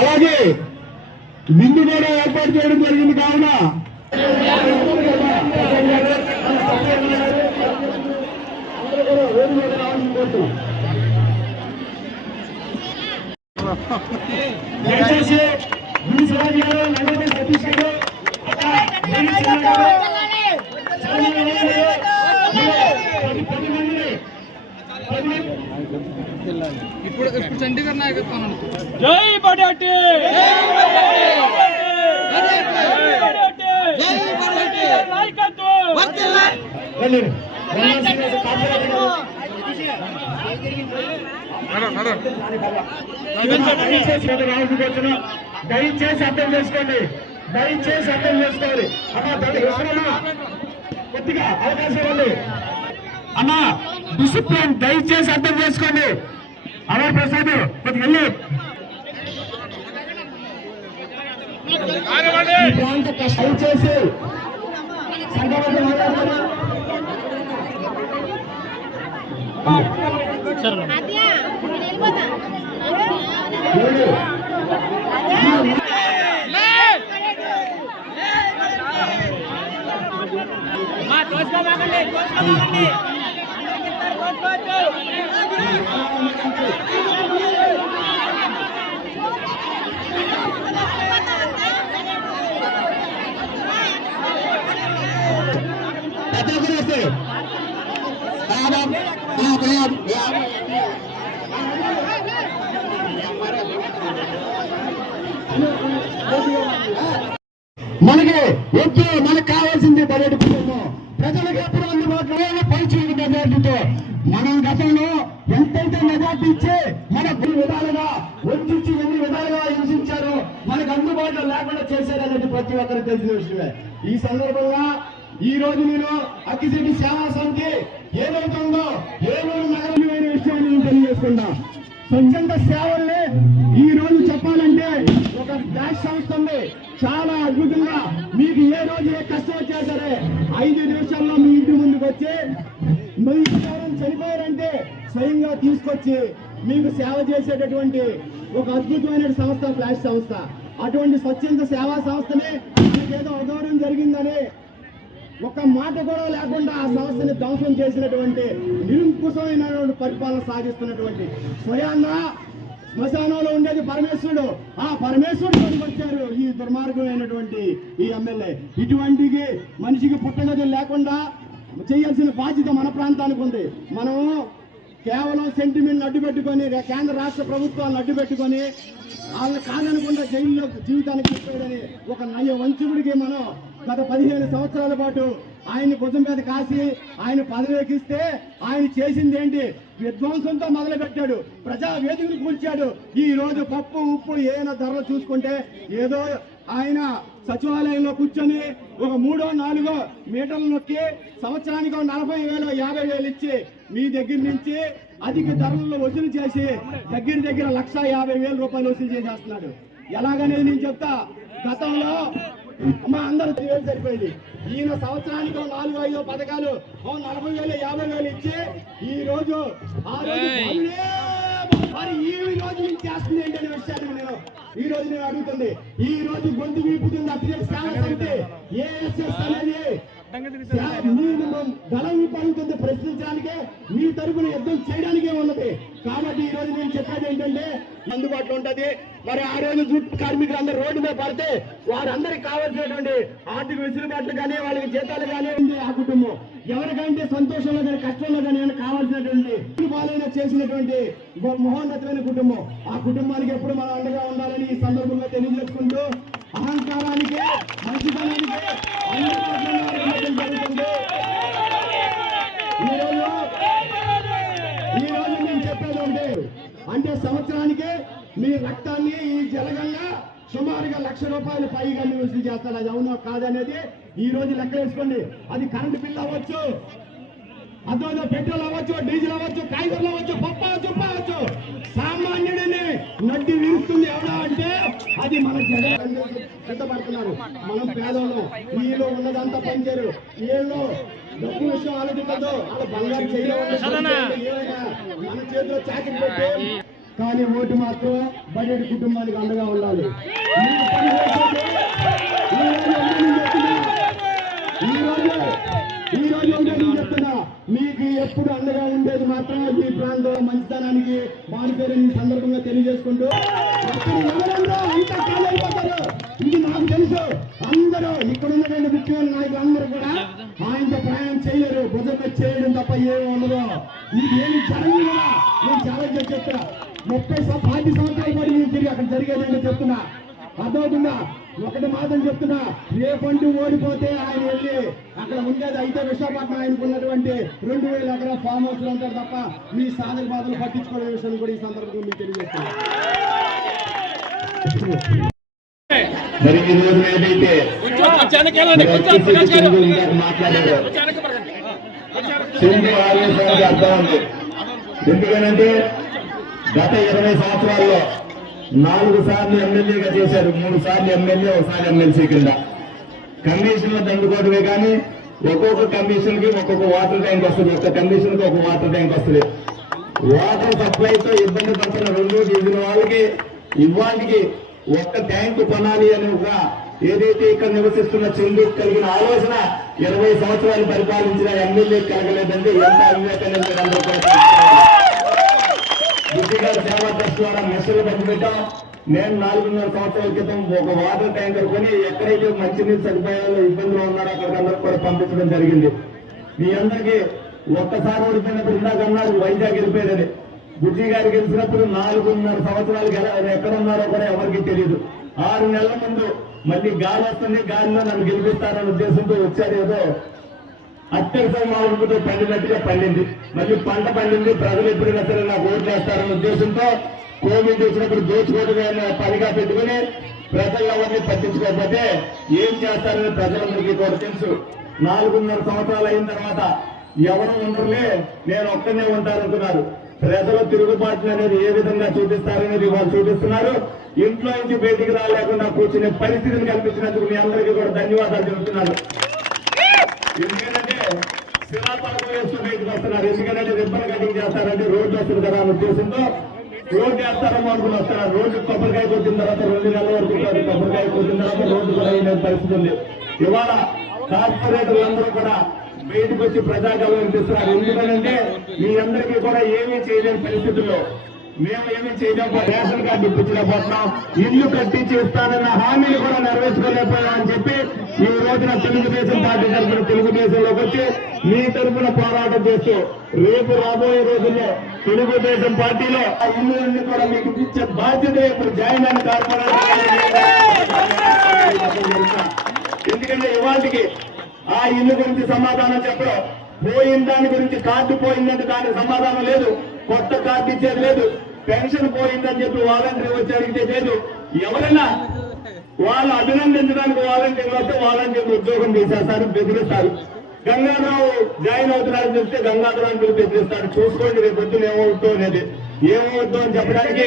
అలాగే విందు కూడా ఏర్పాటు చేయడం జరిగింది కావున. అందరూ కూడా వేరు వేరు రావాలని కోరుతున్నాం. దయచేసి మీ శివాజీ గారు నల్లటి సతీష్ గారు అక్కడ వేణు సింహ గారు, చాలా మంది ఉన్నారు. పది పది మందిని పది మంది ఇప్పుడు ఇప్పుడు చండీగఢ్ నాయకత్వం అన్నాడు. జై బడాటి నాయకత్వం రండి. రండి. కార్పొరేటర్ గారు. నడు, నడు. దయచేసి అర్థం చేసుకోండి. దయచేసి అర్థం చేసుకోవాలి. అమ్మా తల్లి ఎవరన్నా కొద్దిగా అవకాశం ఇవ్వండి. అమ్మా డిసిప్లిన్ దయచేసి అర్థం చేసుకోండి. అవర్ ప్రసాద్ కొద్దిగా వెళ్ళి చేసి దయచేసి సంఘవర్గం మాట్లాడతారా? మనకి ఎప్పుడు మనకు కావాల్సింది బయట ప్రజలకు ఎప్పుడు అందుబాటులో పైచూలు మెజార్టీతో మనం గతంలో ఎంతైతే మెజార్టీ ఇచ్చి మన కొన్ని విధాలుగా వంచి ఎన్ని విధాలుగా హింసించారో మనకు అందుబాటులో లేకుండా చేశారనేది ప్రతి ఒక్కరికి తెలిసిన విషయమే. ఈ సందర్భంగా ఈ రోజు నేను అక్కిశెట్టి సేవా సమితి ఏదైతుందో ఏలూరు నగరమైన విషయాన్ని నేను తెలియజేసుకున్నా స్వచ్ఛంద సేవల్ని ఈ రోజు చెప్పాలంటే ఒక బ్యాష్ సంస్థ ఉంది. చాలా అద్భుతంగా మీకు ఏ రోజు ఏ కష్టం వచ్చా సరే ఐదు నిమిషాల్లో మీ ఇంటి స్వయంగా తీసుకొచ్చి మీకు సేవ చేసేటటువంటి ఒక అద్భుతమైన సంస్థ ఫ్లాష్ సంస్థ. అటువంటి స్వచ్ఛంద సేవా సంస్థని మీకు ఏదో అగౌరవం జరిగిందని ఒక మాట కూడా లేకుండా ఆ సంస్థని ధ్వంసం చేసినటువంటి నిరంకుశమైనటువంటి పరిపాలన సాగిస్తున్నటువంటి స్వయాన్న శ్మశానంలో ఉండేది పరమేశ్వరుడు. ఆ పరమేశ్వరుడు వచ్చారు? ఈ దుర్మార్గమైనటువంటి ఈ ఎమ్మెల్యే. ఇటువంటికి మనిషికి పుట్టగతులు లేకుండా చేయాల్సిన బాధ్యత మన ప్రాంతానికి ఉంది. మనము కేవలం సెంటిమెంట్ అడ్డు పెట్టుకొని కేంద్ర రాష్ట్ర ప్రభుత్వాలను అడ్డు పెట్టుకొని వాళ్ళని కాదనకుండా జైల్లో జీవితానికి ఇచ్చేదని ఒక నయ వంచుడికి మనం గత పదిహేను సంవత్సరాల పాటు ఆయన భుజం మీద కాసి ఆయన పదవేకిస్తే ఆయన చేసింది ఏంటి? విధ్వంసంతో మొదలుపెట్టాడు. ప్రజా వేదికను కూల్చాడు. ఈ రోజు పప్పు ఉప్పు ఏమైనా ధరలు చూసుకుంటే ఏదో ఆయన సచివాలయంలో కూర్చొని ఒక మూడో నాలుగో మీటర్లు నొక్కి సంవత్సరానికి నలభై వేలు యాభై వేలు ఇచ్చి మీ దగ్గర నుంచి అధిక ధరలను వసూలు చేసి దగ్గర దగ్గర లక్ష యాభై వేల రూపాయలు వసూలు చేసేస్తున్నాడు. ఎలాగనేది నేను చెప్తా గతంలో మా అందరూ వేలు సరిపోయింది. ఈయన సంవత్సరానికి నాలుగు ఐదు పథకాలు నలభై వేలు యాభై వేలు ఇచ్చి ఈ రోజు ఆ రోజు మరి ఈ రోజు నేను చేస్తుంది నేను ఈ రోజు నేను అడుగుతుంది ఈ రోజు గొంతు వీపుతుంది అభిషేక్ సేవ సమితి ఏఎస్ఎస్ అనేది సేవ- ప్రశ్నించడానికే మీ తరపున యుద్ధం చేయడానికే ఉన్నది. కాబట్టి ఈ రోజు నేను చెప్పేది ఏంటంటే అందుబాటులో ఉంటది. మరి ఆ రోజు జూట్ కార్మికులు అందరూ రోడ్డు మీద పడితే వారందరికి కావాల్సినటువంటి ఆర్థిక వెసులుబాట్లు కానీ వాళ్ళకి జీతాలు కానీ ఉంది ఆ కుటుంబం. ఎవరికంటే సంతోషంలో కానీ కష్టంలో కానీ ఏమైనా కావాల్సినటువంటి పాలైన చేసినటువంటి మహోన్నతమైన కుటుంబం. ఆ కుటుంబానికి ఎప్పుడు మనం అండగా ఉండాలని ఈ సందర్భంగా తెలియజేసుకుంటూ అహంకారానికి మంచితనానికి రోజు నేను అంటే సంవత్సరానికి మీ రక్తాన్ని ఈ జలగంగా సుమారుగా లక్ష రూపాయలు పైగా మీరు వసూలు చేస్తారు. అది అవునో కాదనేది ఈ రోజు లెక్క వేసుకోండి అది కరెంటు బిల్ అవ్వచ్చు అదో పెట్రోల్ అవ్వచ్చు డీజిల్ అవ్వచ్చు కాయగూరలు అవ్వచ్చు పప్పు ఉప్పు అవ్వచ్చు. సామాన్యుడిని నడ్డి విరుస్తుంది ఎవడా అంటే అది మన జగన్. సిద్ధపడుతున్నారు. మనం పేదోళ్ళం. వీళ్ళు ఉన్నదంతా పనిచేయరు. వీళ్ళు డబ్బు విషయం ఆలోచించదు వాళ్ళ బంగారు మన చేతిలో చాకరీ పెట్టి కానీ ఓటు మాత్రం బడ్జెట్ కుటుంబానికి అండగా ఉండాలి మీరు పని చేసేది ఈ రోజు ఒకటే నేను చెప్తున్నా. ఈ రోజు ఈ రోజు నేను చెప్తున్నా మీకు ఎప్పుడు అండగా ఉండేది మాత్రం ఈ ప్రాంతంలో మంచితనానికి మారిపోయిన సందర్భంగా తెలియజేసుకుంటూ అంతా ఇది నాకు తెలుసు. అందరూ ఇక్కడ ఉన్నటువంటి ముఖ్యమైన నాయకులు అందరూ కూడా ఆయనతో ప్రయాణం చేయరు భుజం చేయడం తప్ప ఏమి ఉండదు. ఇది ఏమి జరగదు నేను చాలా చెప్తున్నా. ముప్పై పాతి సంవత్సరాల పాటు నేను తిరిగి అక్కడ జరిగేదంటే చెప్తున్నా. అర్థమవుతుందా? ఒకటి మాత్రం చెప్తున్నా రేపంటూ ఓడిపోతే ఆయన వెళ్ళి అక్కడ ఉండేది అయితే విశాఖపట్నం ఆయనకు ఉన్నటువంటి రెండు వేల ఎకరా ఫామ్ హౌస్లో ఉంటారు తప్ప మీ సాధక బాధలు పట్టించుకునే విషయం కూడా ఈ సందర్భంగా మీకు తెలియజేస్తున్నా. మరి ఈ రోజు ఏదైతే మాట్లాడారు ఎందుకనంటే గత ఇరవై సంవత్సరాల్లో నాలుగు సార్లు ఎమ్మెల్యేగా చేశారు. మూడు సార్లు ఎమ్మెల్యే ఒకసారి ఎమ్మెల్సీ కింద. కమిషన్లు దండుకోవడమే కానీ ఒక్కొక్క కమిషన్కి ఒక్కొక్క వాటర్ ట్యాంక్ వస్తుంది. ఒక్క కమిషన్కి ఒక వాటర్ ట్యాంక్ వస్తుంది. వాటర్ సప్లైతో ఇబ్బంది పడుతున్న రెండు డివిజన్ వాళ్ళకి ఇవ్వానికి ఒక్క ట్యాంక్ కొనాలి అని ఒక ఏదైతే ఇక్కడ నివసిస్తున్న చందుకు కలిగిన ఆలోచన ఇరవై సంవత్సరాలు పరిపాలించిన ఎమ్మెల్యే కలగలేదంటే ఎంత అవివేకం సేవా ట్రస్ట్ ద్వారా మెషర్లు పంచిపెట్టాం నేను నాలుగున్నర సంవత్సరాల క్రితం ఒక వాటర్ ట్యాంకర్ కొని ఎక్కడైతే మంచినీరు సదుపాయాలు ఇబ్బందులు ఉన్నారో అక్కడికి కూడా పంపించడం జరిగింది. మీ అందరికీ ఒక్కసారి ఓడిపోయినప్పుడు ఇందాక అన్నారు వైజాగ్ వెళ్ళిపోయేదని బుద్ధి గారు గెలిచినప్పుడు నాలుగున్నర సంవత్సరాలు ఎక్కడ ఉన్నారో కూడా ఎవరికి తెలియదు ఆరు నెలల ముందు మళ్ళీ గాలి వస్తుంది గాలిలో నన్ను గెలిపిస్తారనే ఉద్దేశంతో వచ్చారు ఏదో అత్యవసర మామూలుతో పండినట్టుగా పండింది. మళ్ళీ పంట పండింది ప్రజలు ఎప్పుడైనా సరే నాకు ఓట్లు వేస్తారన్న ఉద్దేశంతో కోవిడ్ వచ్చినప్పుడు దోచుకోవడమే పనిగా పెట్టుకుని ప్రజలు అవన్నీ పట్టించుకోకపోతే ఏం చేస్తారని ప్రజలందరికీ కూడా తెలుసు. నాలుగున్నర సంవత్సరాలు అయిన తర్వాత ఎవరు ఉండరులే నేను ఒక్కనే ఉంటారనుకున్నారు ప్రజలు తిరుగుబాటు అనేది ఏ విధంగా చూపిస్తారనేది వాళ్ళు చూపిస్తున్నారు. ఇంట్లో నుంచి బయటికి రాలేకుండా కూర్చునే పరిస్థితిని కల్పించినందుకు మీ అందరికీ కూడా ధన్యవాదాలు చెబుతున్నాను ఎందుకంటే శిలాపలకం వేస్తూ బయటకు వస్తున్నారు. ఎందుకంటే రిబ్బన్ కటింగ్ చేస్తారంటే రోడ్డు వస్తుంది కదా అనే ఉద్దేశంతో రోడ్డు వేస్తారేమో అనుకుని వస్తున్నారు రోడ్డు కొబ్బరికాయ కొట్టిన తర్వాత రెండు నెలల వరకు కొబ్బరికాయ కొట్టిన తర్వాత రోడ్డు కూడా అయిన పరిస్థితి ఉంది. ఇవాళ కార్పొరేటర్లు అందరూ కూడా బయటకు వచ్చి ప్రజాగలం ఇస్తున్నారు ఎందుకంటే మీ అందరికీ కూడా ఏమీ చేయలేని పరిస్థితుల్లో మేము ఏమి చేయడం రేషన్ కార్డు ఇప్పించలేకపోతున్నాం. ఇల్లు కట్టించి ఇస్తానన్న హామీలు కూడా నెరవేర్చుకోలేకపోయాం అని చెప్పి ఈ రోజున తెలుగుదేశం పార్టీ తరఫున తెలుగుదేశంలోకి వచ్చి మీ తరఫున పోరాటం చేస్తూ రేపు రాబోయే రోజుల్లో తెలుగుదేశం పార్టీలో ఆ ఇల్లు కూడా మీకు ఇచ్చే బాధ్యత ఇప్పుడు జాయిన్ అయిన ఎందుకంటే ఇవాళకి ఆ ఇల్లు గురించి సమాధానం చెప్పడం పోయిన దాని గురించి కార్డు పోయిందంటే దానికి సమాధానం లేదు. కొత్త కార్డు ఇచ్చేది లేదు. పెన్షన్ పోయిందని చెప్పి వాలంటీర్ వచ్చి అడిగితే లేదు. ఎవరైనా వాళ్ళు అభినందించడానికి వాలంటీర్లు వస్తే వాలంటీర్లు ఉద్యోగం తీసేస్తారు బెదిరిస్తారు. గంగాధరావు జాయిన్ అవుతున్నారని చెప్తే గంగాధరావు బెదిరిస్తారు. చూసుకోండి రేపు పొద్దున ఏమవుతుందో అనేది. ఏమవుతుందో అని చెప్పడానికి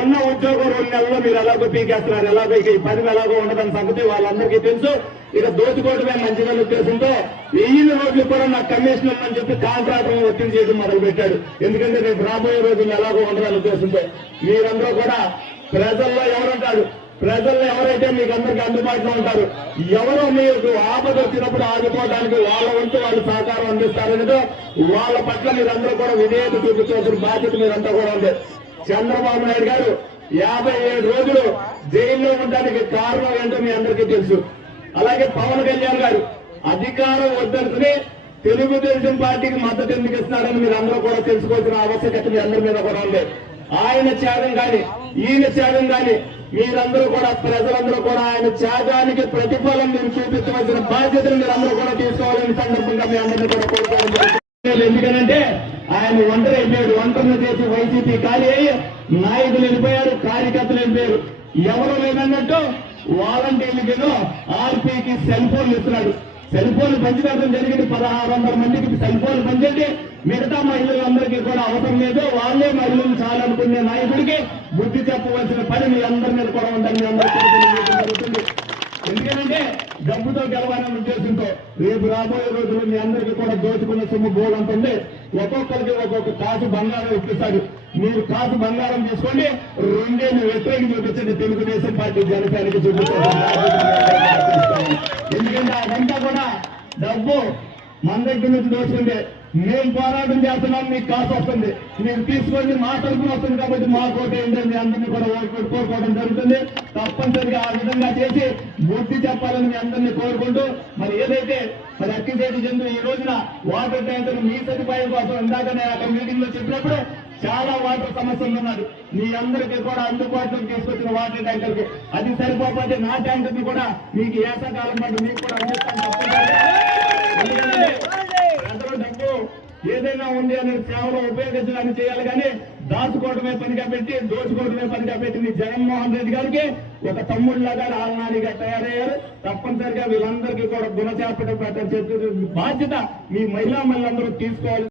ఉన్న ఉద్యోగం రెండు నెలల్లో మీరు ఎలాగో పీకేస్తున్నారు ఎలాగో ఇక ఈ పని ఎలాగో ఉండదని సంగతి వాళ్ళందరికీ తెలుసు. ఇక దోచుకోవడమే మంచిదని ఉద్దేశంతో వెయ్యి రోజులు కూడా నాకు కమిషన్ ఉందని చెప్పి కాంట్రాక్టర్ ఒత్తిడి చేయడం మొదలు పెట్టాడు ఎందుకంటే రేపు రాబోయే రోజులు ఎలాగో ఉండదని ఉద్దేశంతో. మీరందరూ కూడా ప్రజల్లో ఎవరుంటారు? ప్రజల్లో ఎవరైతే మీకు అందరికీ అందుబాటులో ఉంటారు ఎవరో మీకు ఆపద వచ్చినప్పుడు ఆదుకోవడానికి వాళ్ళ వంతు వాళ్ళు సహకారం అందిస్తారనేదో వాళ్ళ పట్ల మీరందరూ కూడా విధేయత చూపించవలసిన బాధ్యత మీరంతా కూడా ఉంది. చంద్రబాబు నాయుడు గారు యాభై ఏడు రోజులు జైల్లో ఉండడానికి కారణం ఏంటో మీ అందరికీ తెలుసు. అలాగే పవన్ కళ్యాణ్ గారు అధికారం వద్దనుకుని తెలుగుదేశం పార్టీకి మద్దతు ఎందుకు ఇస్తున్నారని మీరు అందరూ కూడా తెలుసుకోవాల్సిన ఆవశ్యకత మీ అందరి మీద కూడా ఉంది. ఆయన త్యాగం కానీ ఈయన త్యాగం కానీ మీరందరూ కూడా ప్రజలందరూ కూడా ఆయన త్యాగానికి ప్రతిఫలం మీరు చూపించవలసిన బాధ్యతను మీరు అందరూ కూడా తీసుకోవాలని సందర్భంగా మీ అందరినీ కూడా కోరుకోవడం ఎందుకనంటే ఆయన ఒంటరి అయిపోయాడు. ఒంటరిని చేసి వైసీపీ ఖాళీ అయ్యి నాయకులు వెళ్ళిపోయారు కార్యకర్తలు వెళ్ళిపోయారు. ఎవరు లేదన్నట్టు వాలంటీర్లకేనో ఆర్పీకి సెల్ ఫోన్లు ఇస్తున్నాడు. సెల్ ఫోన్లు పంచిపెట్టడం జరిగింది. పదహారు వందల మందికి సెల్ ఫోన్లు పంచండి. మిగతా మహిళలందరికీ కూడా అవసరం లేదు. వాళ్ళే మహిళలు చాలనుకునే నాయకుడికి బుద్ధి చెప్పవలసిన పని మీ అందరి మీద కూడా ఉందని మీ అందరికీ ఎందుకంటే డబ్బుతో గెలవాలనే ఉద్దేశంతో రేపు రాబోయే రోజుల్లో మీ అందరికీ కూడా దోచుకున్న సొమ్ము గోల్ ఉంది ఒక్కొక్కరికి ఒక్కొక్క కాసు బంగారం ఇప్పిస్తారు. మీరు కాసు బంగారం తీసుకోండి రెండేళ్ళు వ్యతిరేకి చూపించండి. తెలుగుదేశం పార్టీ జనసేనకి చూపిస్తారు ఎందుకంటే అదంతా కూడా డబ్బు మన దగ్గర నుంచి దోచుకుంటే మేము పోరాటం చేస్తున్నాం మీకు కాసు వస్తుంది. మీరు తీసుకొని మా తరఫున వస్తుంది కాబట్టి మా కోట ఏంటంటే అందరినీ కూడా ఓటు కోరుకోవడం జరుగుతుంది. తప్పనిసరిగా ఆ విధంగా చేసి బుద్ధి చెప్పాలని మీ అందరినీ కోరుకుంటూ మరి ఏదైతే మరి అక్కిశేటి చంద్రు ఈ రోజున వాటర్ ట్యాంకర్ మీ సదుపాయం కోసం ఇందాకనే అక్కడ మీటింగ్లో చెప్పినప్పుడు చాలా వాటర్ సమస్యలు ఉన్నారు. మీ అందరికీ కూడా అందుబాటులోకి తీసుకొచ్చిన వాటర్ ట్యాంకర్ అది సరిపోతే నా ట్యాంకర్ కూడా మీకు ఏసాకాలం పాటు మీకు కూడా అందిస్తాను తప్పనిసరిగా. ఎందుకంటే ప్రజల డబ్బు ఏదైనా ఉంది అనే సేవలో ఉపయోగించడానికి చేయాలి కానీ దాచుకోవడమే పనిగా పెట్టి దోచుకోవడమే పనిగా పెట్టి జగన్మోహన్ రెడ్డి గారికి ఒక తమ్ముళ్ళగా ఆలనాడిగా తయారయ్యారు. తప్పనిసరిగా వీళ్ళందరికీ కూడా గుణచేపట బాధ్యత మీ మహిళా మహిళలందరూ తీసుకోవాలి.